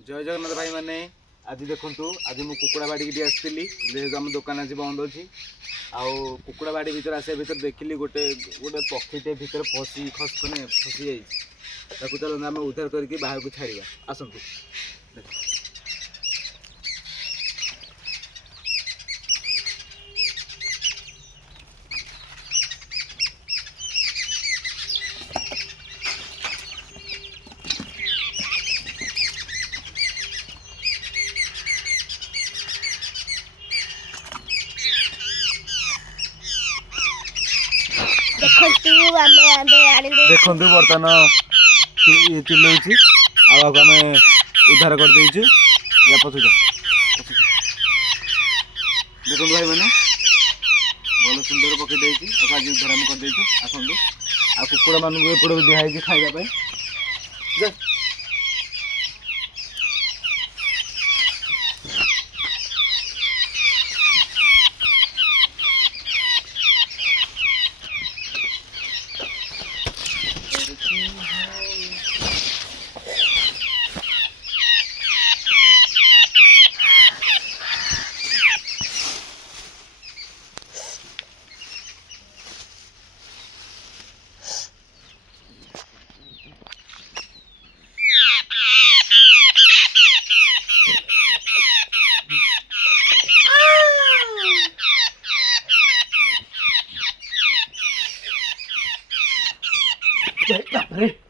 जय जगन्नाथ भाई मैंने आज देखु आज मुझे कुकुड़ा बाड़ी की आसती जेहतु आम दुकान आज बंद अच्छी आउ कुकुड़ा बाड़ी भर आसा भर देखिली गोटे गोटे पक्षीटे भर फसी फसी जाती चलो आम उद्धार करके बाहर को छाड़ा आसतु देखु बर्तमान ये चिल्लौर आम उद्धार कर देचु या पछुचा देखो भाई मैंने भल सुंदर पकई आज उद्धार आम कर आसतु आ कुकुड़ा मानक एपट दिखाई खाइबा Đấy, đập đi.